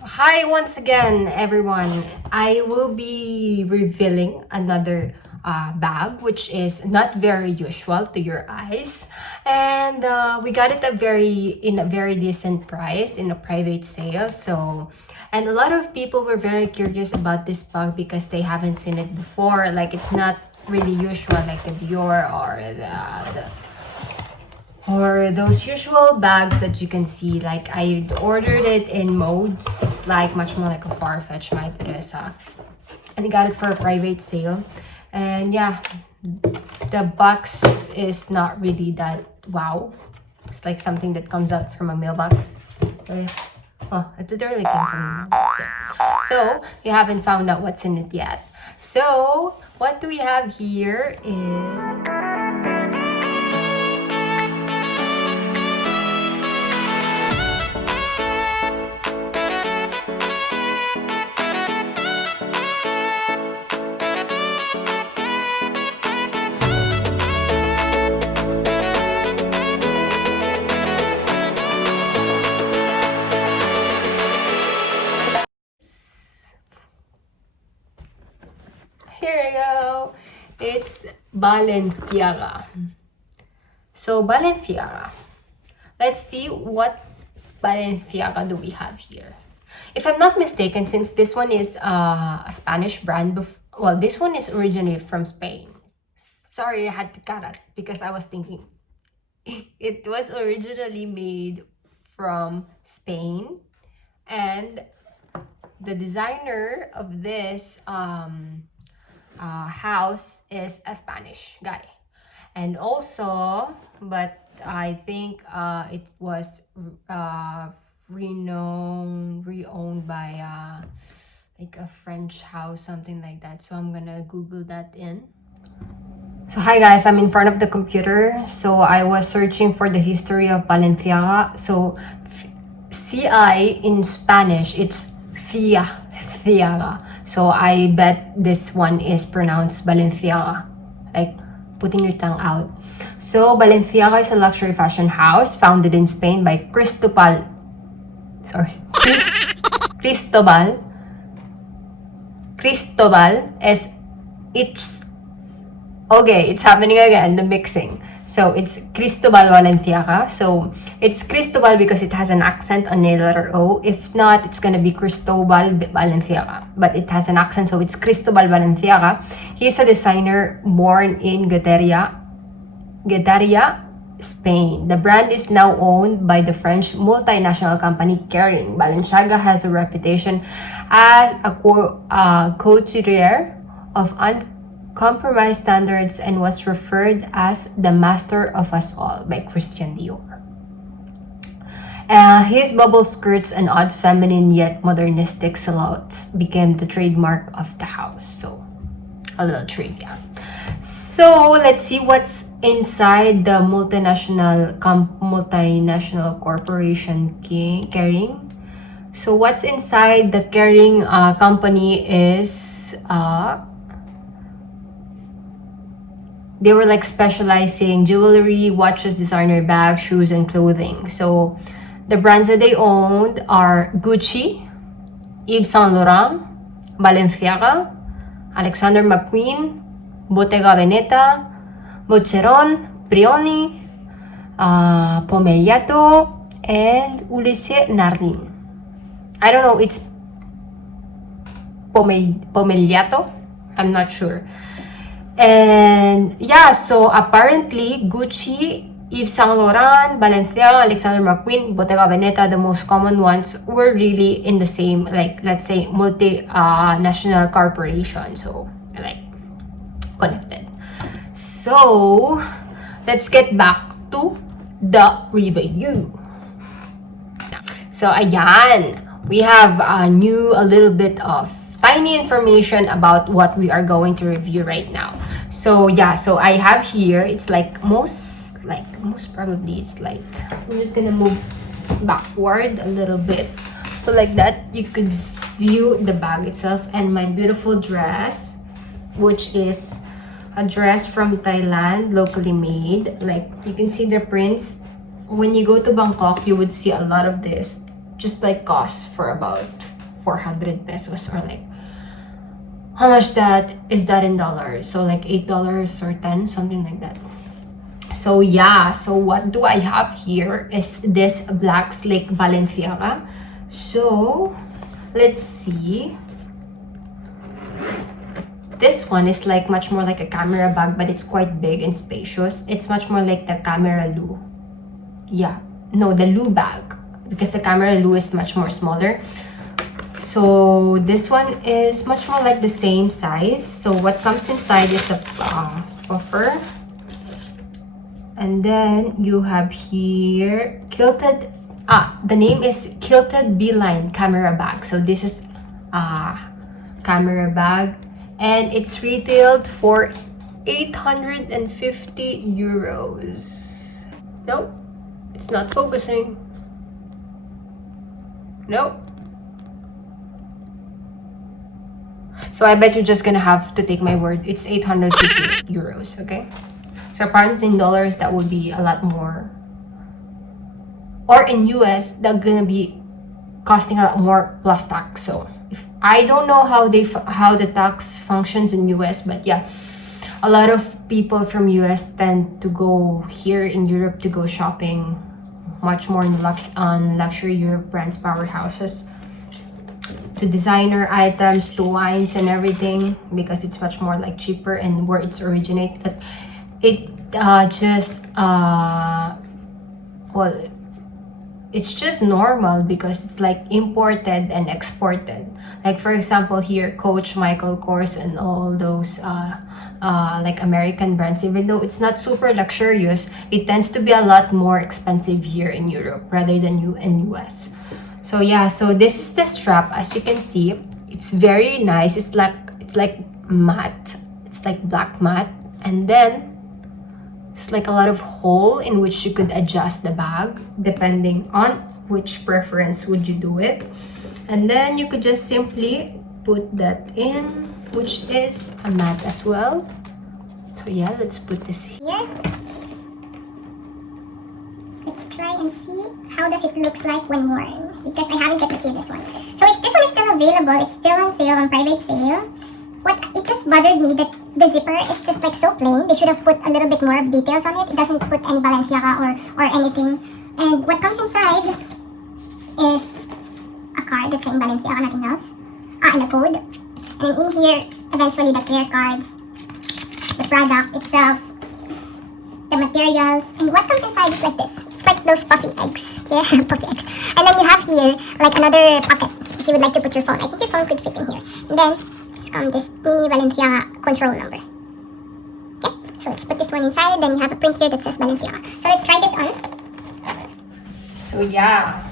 Hi once again, everyone. I will be revealing another bag, which is not very usual to your eyes, and we got it in a very decent price in a private sale. And a lot of people were very curious about this bag because they haven't seen it before. Like it's not really usual, like the Dior or the or those usual bags that you can see. Like I ordered it in modes. It's like much more like a Farfetch my Teresa, and I got it for a private sale. And yeah, the box is not really that wow. It's like something that comes out from a mailbox. So yeah. Oh, it literally came from a mailbox. Yeah. So you haven't found out what's in it yet. So what do we have here is here we go. It's Balenciaga. So Balenciaga. Let's see what Balenciaga do we have here. If I'm not mistaken, since this one is a Spanish brand, well, this one is originally from Spain. Sorry, I had to cut it because I was thinking it was originally made from Spain, and the designer of this house is a Spanish guy. And also, but I think it was reowned by like a French house, something like that. So I'm gonna Google that in. So hi guys, I'm in front of the computer. So I was searching for the history of Balenciaga. So CI in Spanish, it's Fiaga. So I bet this one is pronounced Balenciaga, like putting your tongue out. So Balenciaga is a luxury fashion house founded in Spain by Cristobal as it's okay, it's happening again, the mixing. So it's Cristobal Balenciaga. So it's Cristobal because it has an accent on the letter O. If not, it's gonna be Cristobal Balenciaga. But it has an accent, so it's Cristobal Balenciaga. He's a designer born in Guetaria, Spain. The brand is now owned by the French multinational company Kering. Balenciaga has a reputation as a couturier of uncompromised standards and was referred as the master of us all by Christian Dior. His bubble skirts and odd feminine yet modernistic silhouettes became the trademark of the house. So, a little trivia. So, let's see what's inside the multinational corporation Kering. So, what's inside the Kering company is they were like specializing jewelry, watches, designer bags, shoes, and clothing. So the brands that they owned are Gucci, Yves Saint Laurent, Balenciaga, Alexander McQueen, Bottega Veneta, Bocheron, Brioni, Pomegliato, and Ulisse Nardin. I don't know, it's Pomegliato? I'm not sure. And yeah, so apparently Gucci, Yves Saint Laurent, Balenciaga, Alexander McQueen, Bottega Veneta, the most common ones, were really in the same, like, let's say, national corporation. So, like, connected. So, let's get back to the review. So, ayan, we have a little bit of tiny information about what we are going to review right now. So yeah, so I have here, it's like most probably it's like, I'm just gonna move backward a little bit. So like that, you could view the bag itself and my beautiful dress, which is a dress from Thailand, locally made. Like you can see the prints. When you go to Bangkok, you would see a lot of this, just like cost for about 400 pesos, or like, how much that is that in dollars? So like $8 or 10, something like that. So yeah, so what do I have here is this black slick Balenciaga. So let's see. This one is like much more like a camera bag, but it's quite big and spacious. It's much more like the camera Lou. Yeah, no, the Lou bag, because the camera Lou is much more smaller. So this one is much more like the same size. So what comes inside is a puffer. And then you have here Quilted. The name is Quilted Beeline camera bag. So this is a camera bag, and it's retailed for 850 euros. Nope, it's not focusing. Nope. So I bet you're just gonna have to take my word. It's 850 euros, okay? So apparently in dollars, that would be a lot more. Or in US, that's gonna be costing a lot more plus tax. So if I don't know how the tax functions in US, but yeah, a lot of people from US tend to go here in Europe to go shopping much more on luxury Europe brands, powerhouses, to designer items, to wines and everything, because it's much more like cheaper and where it's originated. It it's just normal because it's like imported and exported. Like for example here, Coach, Michael Kors, and all those like American brands, even though it's not super luxurious, it tends to be a lot more expensive here in Europe rather than in US. So yeah, so this is the strap. As you can see, it's very nice. It's like matte. It's like black matte, and then it's like a lot of hole in which you could adjust the bag depending on which preference would you do it. And then you could just simply put that in, which is a matte as well. So yeah, let's put this here. Let's try and see how does it looks like when worn, because I haven't got to see this one. So this one is still available. It's still on sale, on private sale. It just bothered me that the zipper is just like so plain. They should have put a little bit more of details on it. It doesn't put any Balenciaga or anything. And what comes inside is a card that's saying Balenciaga, nothing else. And a code. And in here, eventually the care cards, the product itself, the materials. And what comes inside is like this. It's like those puffy eggs. Yeah, puffy eggs. And then you have here like another pocket if you would like to put your phone. I think your phone could fit in here. And then come this mini Balenciaga control number. Okay, so let's put this one inside. Then you have a print here that says Balenciaga. So let's try this on. So yeah,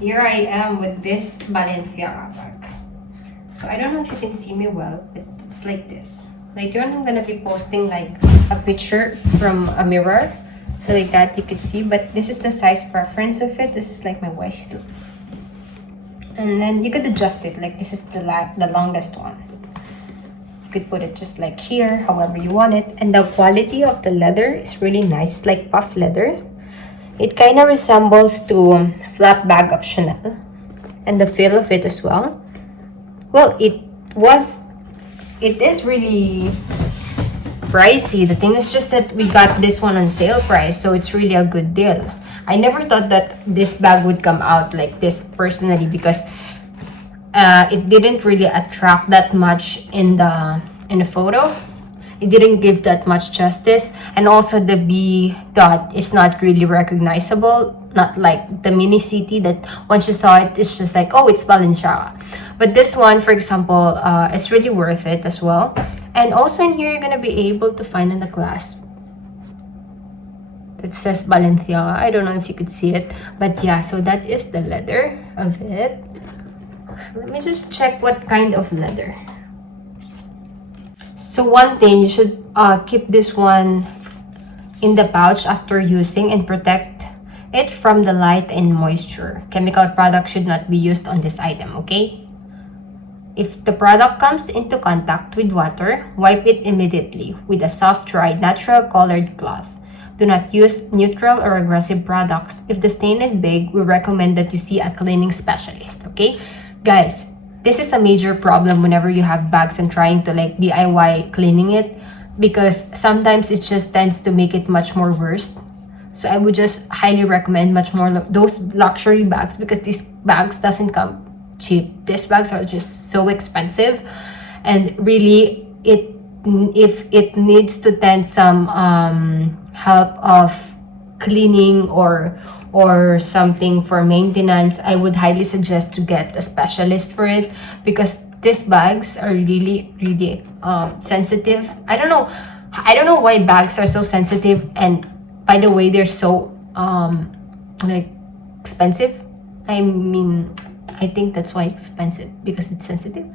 here I am with this Balenciaga bag. So I don't know if you can see me well, but it's like this. Later on, I'm gonna be posting like a picture from a mirror, so like that you could see. But this is the size preference of it. This is like my waist. And then you could adjust it, like this is the longest one. You could put it just like here, however you want it. And the quality of the leather is really nice. It's like puff leather. It kind of resembles to flap bag of Chanel, and the feel of it as well. Well, it is really pricey. The thing is just that we got this one on sale price, so it's really a good deal. I never thought that this bag would come out like this personally, because it didn't really attract that much in the photo. It didn't give that much justice, and also the B dot is not really recognizable, not like the mini city that once you saw it, it's just like, oh, it's Balenciaga. But this one, for example, is really worth it as well. And also in here, you're gonna be able to find in the clasp, it says Balenciaga. I don't know if you could see it, but yeah, so that is the leather of it. So let me just check what kind of leather. So one thing, you should keep this one in the pouch after using and protect it from the light and moisture. Chemical products should not be used on this item, okay? If the product comes into contact with water, wipe it immediately with a soft, dry, natural colored cloth. Do not use neutral or aggressive products. If the stain is big, we recommend that you see a cleaning specialist, okay? Guys, this is a major problem whenever you have bags and trying to like DIY cleaning it, because sometimes it just tends to make it much more worse. So I would just highly recommend much more those luxury bags, because these bags doesn't come cheap. These bags are just so expensive, and really if it needs to tend some help of cleaning or something for maintenance, I would highly suggest to get a specialist for it, because these bags are really sensitive. I don't know why bags are so sensitive, and by the way, they're so like expensive. I mean, I think that's why expensive, because it's sensitive.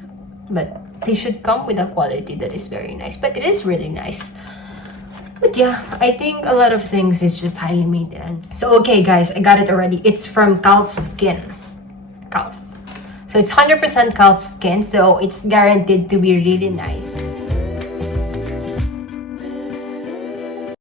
But they should come with a quality that is very nice. But it is really nice. But yeah, I think a lot of things is just highly maintenance. So okay guys, I got it already. It's from calf skin. Calf. So it's 100% calf skin, so it's guaranteed to be really nice.